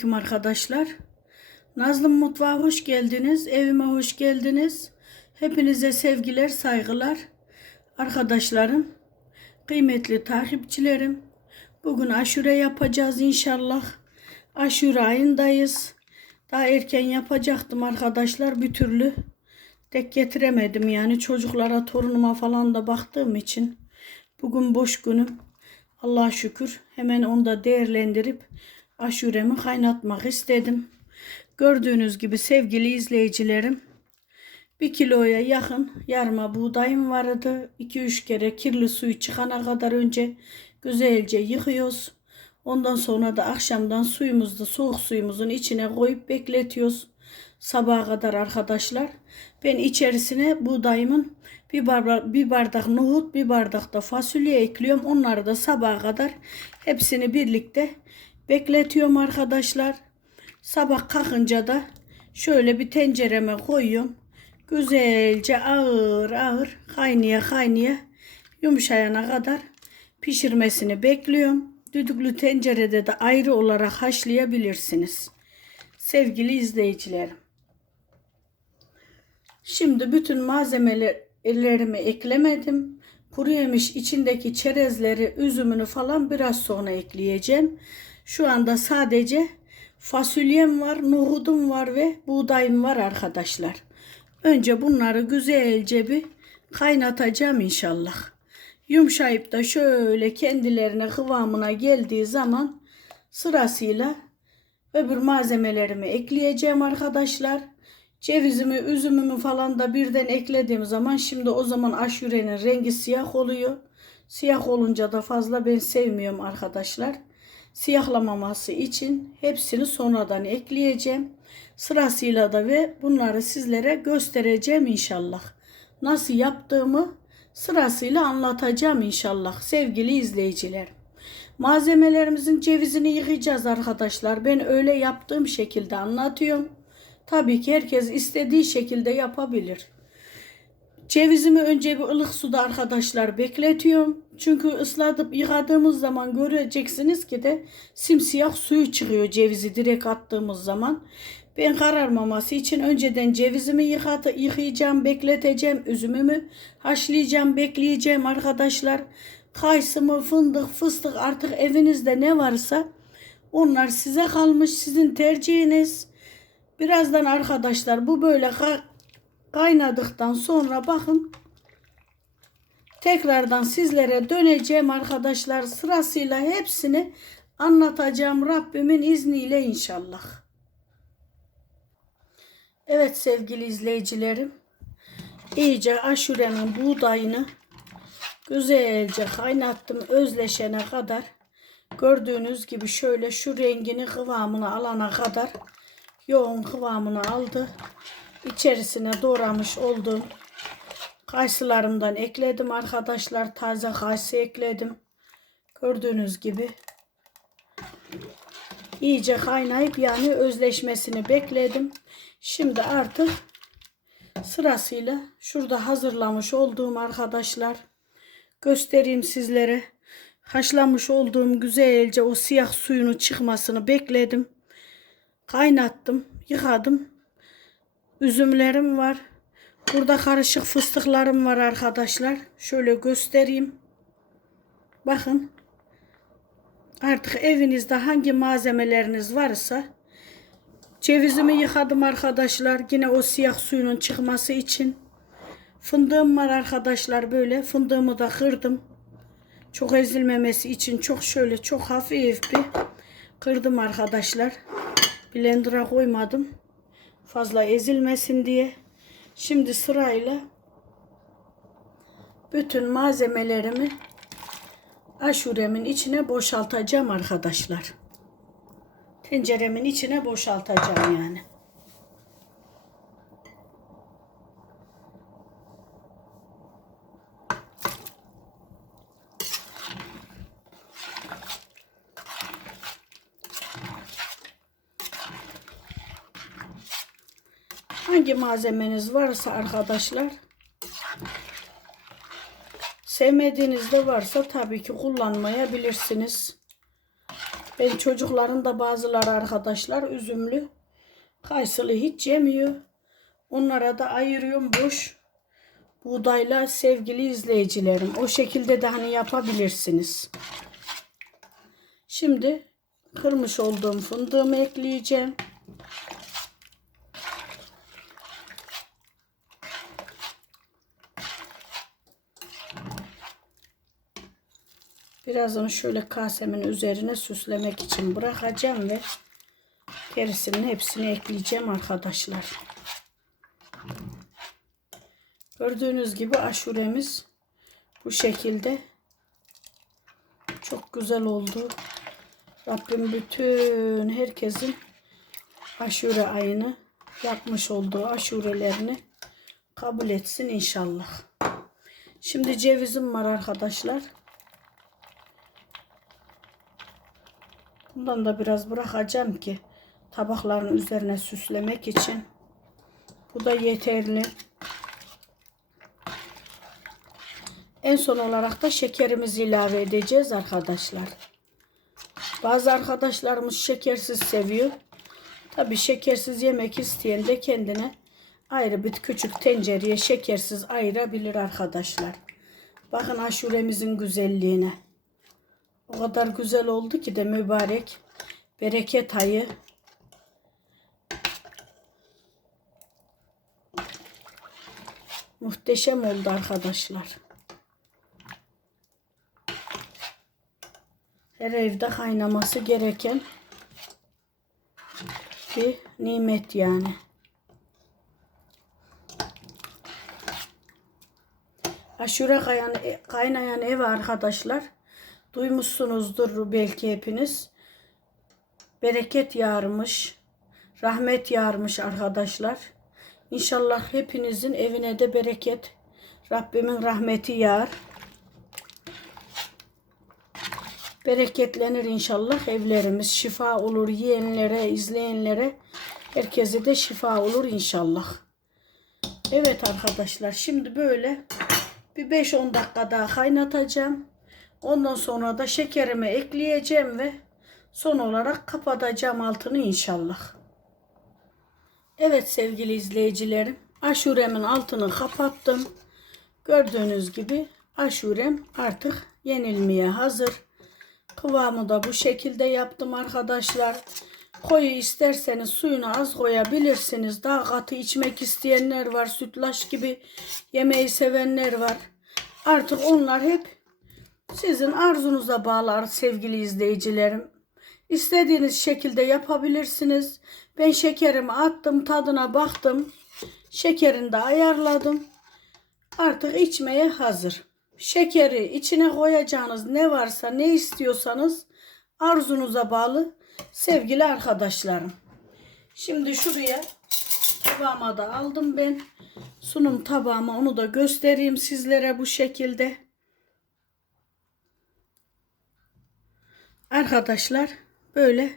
Selamünaleyküm arkadaşlar. Nazlım Mutfağa hoş geldiniz. Evime hoş geldiniz. Hepinize sevgiler, saygılar. Arkadaşlarım, kıymetli takipçilerim. Bugün aşure yapacağız inşallah. Aşure ayındayız. Daha erken yapacaktım arkadaşlar bir türlü. Tek getiremedim yani çocuklara, torunuma falan da baktığım için. Bugün boş günüm. Allah'a şükür hemen onu da değerlendirip aşuremi kaynatmak istedim. Gördüğünüz gibi sevgili izleyicilerim bir kiloya yakın yarma buğdayım vardı. 2-3 kere kirli suyu çıkana kadar önce güzelce yıkıyoruz. Ondan sonra da akşamdan suyumuzu soğuk suyumuzun içine koyup bekletiyoruz. Sabaha kadar arkadaşlar. Ben içerisine buğdayımın bir bardak, bir bardak nohut, bir bardak da fasulye ekliyorum. Onları da sabaha kadar hepsini birlikte bekletiyorum arkadaşlar. Sabah kalkınca da şöyle bir tencereme koyuyorum. Güzelce ağır ağır kaynaya kaynaya yumuşayana kadar pişirmesini bekliyorum. Düdüklü tencerede de ayrı olarak haşlayabilirsiniz. Sevgili izleyicilerim. Şimdi bütün malzemelerimi eklemedim. Kuru yemiş içindeki çerezleri, üzümünü falan biraz sonra ekleyeceğim. Şu anda sadece fasulyem var, nohudum var ve buğdayım var arkadaşlar. Önce bunları güzelce bir kaynatacağım inşallah. Yumuşayıp da şöyle kendilerine kıvamına geldiği zaman sırasıyla öbür malzemelerimi ekleyeceğim arkadaşlar. Cevizimi, üzümümü falan da birden eklediğim zaman şimdi o zaman aşurenin rengi siyah oluyor. Siyah olunca da fazla ben sevmiyorum arkadaşlar. Siyahlamaması için hepsini sonradan ekleyeceğim. Sırasıyla da ve bunları sizlere göstereceğim inşallah. Nasıl yaptığımı sırasıyla anlatacağım inşallah sevgili izleyiciler. Malzemelerimizin cevizini yıkayacağız arkadaşlar. Ben öyle yaptığım şekilde anlatıyorum. Tabii ki herkes istediği şekilde yapabilir. Cevizimi önce bir ılık suda arkadaşlar bekletiyorum. Çünkü ıslatıp yıkadığımız zaman göreceksiniz ki de simsiyah suyu çıkıyor cevizi direkt attığımız zaman. Ben kararmaması için önceden cevizimi yıkatı, yıkayacağım, bekleteceğim. Üzümümü haşlayacağım, bekleyeceğim arkadaşlar. Kayısımı, fındık, fıstık artık evinizde ne varsa onlar size kalmış, sizin tercihiniz. Birazdan arkadaşlar bu böyle kaynadıktan sonra bakın tekrardan sizlere döneceğim arkadaşlar sırasıyla hepsini anlatacağım Rabbimin izniyle inşallah. Evet sevgili izleyicilerim iyice aşurenin buğdayını güzelce kaynattım özleşene kadar gördüğünüz gibi şöyle şu rengini kıvamını alana kadar yoğun kıvamını aldı. İçerisine doğramış olduğum kayısılarımdan ekledim arkadaşlar. Taze kayısı ekledim. Gördüğünüz gibi iyice kaynayıp yani özleşmesini bekledim. Şimdi artık sırasıyla şurada hazırlamış olduğum arkadaşlar göstereyim sizlere. Haşlamış olduğum güzelce o siyah suyunu çıkmasını bekledim. Kaynattım, yıkadım. Üzümlerim var. Burada karışık fıstıklarım var arkadaşlar. Şöyle göstereyim. Bakın. Artık evinizde hangi malzemeleriniz varsa cevizimi yıkadım arkadaşlar. Yine o siyah suyunun çıkması için. Fındığım var arkadaşlar böyle. Fındığımı da kırdım. Çok ezilmemesi için çok şöyle çok hafif bir kırdım arkadaşlar. Blender'a koymadım. Fazla ezilmesin diye. Şimdi sırayla bütün malzemelerimi aşuremin içine boşaltacağım arkadaşlar. Tenceremin içine boşaltacağım yani. Hangi malzemeniz varsa arkadaşlar sevmediğiniz de varsa tabii ki kullanmayabilirsiniz. Ben çocukların da bazıları arkadaşlar üzümlü kayısılı hiç yemiyor. Onlara da ayırıyorum boş buğdayla sevgili izleyicilerim. O şekilde de hani yapabilirsiniz. Şimdi kırmış olduğum fındığımı ekleyeceğim. Birazını şöyle kasemin üzerine süslemek için bırakacağım ve gerisinin hepsini ekleyeceğim arkadaşlar. Gördüğünüz gibi aşuremiz bu şekilde çok güzel oldu. Rabbim bütün herkesin aşure ayını yapmış olduğu aşurelerini kabul etsin inşallah. Şimdi cevizim var arkadaşlar. Bundan da biraz bırakacağım ki tabakların üzerine süslemek için. Bu da yeterli. En son olarak da şekerimizi ilave edeceğiz arkadaşlar. Bazı arkadaşlarımız şekersiz seviyor. Tabi şekersiz yemek isteyen de kendine ayrı bir küçük tencereye şekersiz ayırabilir arkadaşlar. Bakın aşuremizin güzelliğine. O kadar güzel oldu ki de mübarek bereket ayı. Muhteşem oldu arkadaşlar. Her evde kaynaması gereken bir nimet yani. Aşure kayan, kaynayan ev arkadaşlar. Duymuşsunuzdur belki hepiniz. Bereket yağarmış. Rahmet yağarmış arkadaşlar. İnşallah hepinizin evine de bereket. Rabbimin rahmeti yağar. Bereketlenir inşallah evlerimiz. Şifa olur yiyenlere, izleyenlere. Herkese de şifa olur inşallah. Evet arkadaşlar şimdi böyle bir 5-10 dakika daha kaynatacağım. Ondan sonra da şekerimi ekleyeceğim ve son olarak kapatacağım altını inşallah. Evet sevgili izleyicilerim aşuremin altını kapattım. Gördüğünüz gibi aşurem artık yenilmeye hazır. Kıvamı da bu şekilde yaptım arkadaşlar. Koyu isterseniz suyunu az koyabilirsiniz. Daha katı içmek isteyenler var. Sütlaç gibi yemeği sevenler var. Artık onlar hep sizin arzunuza bağlı sevgili izleyicilerim. İstediğiniz şekilde yapabilirsiniz. Ben şekerimi attım, tadına baktım. Şekerini de ayarladım. Artık içmeye hazır. Şekeri içine koyacağınız ne varsa ne istiyorsanız arzunuza bağlı sevgili arkadaşlarım. Şimdi şuraya tabağıma da aldım ben. Sunum tabağıma onu da göstereyim sizlere bu şekilde. Arkadaşlar böyle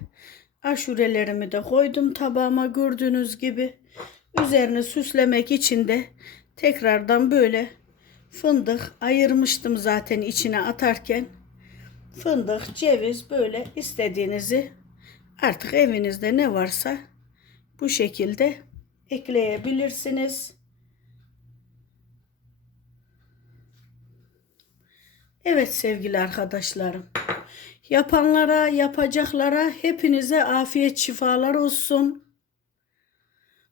aşurelerimi de koydum tabağıma gördüğünüz gibi. Üzerini süslemek için de tekrardan böyle fındık ayırmıştım zaten içine atarken. Fındık, ceviz böyle istediğinizi artık evinizde ne varsa bu şekilde ekleyebilirsiniz. Evet sevgili arkadaşlarım. Yapanlara, yapacaklara hepinize afiyet şifalar olsun.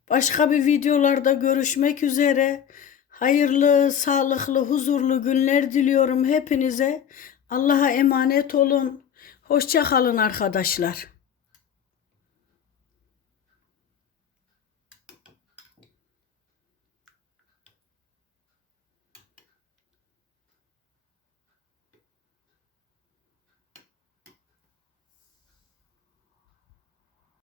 Başka bir videolarda görüşmek üzere. Hayırlı, sağlıklı, huzurlu günler diliyorum hepinize. Allah'a emanet olun. Hoşça kalın arkadaşlar.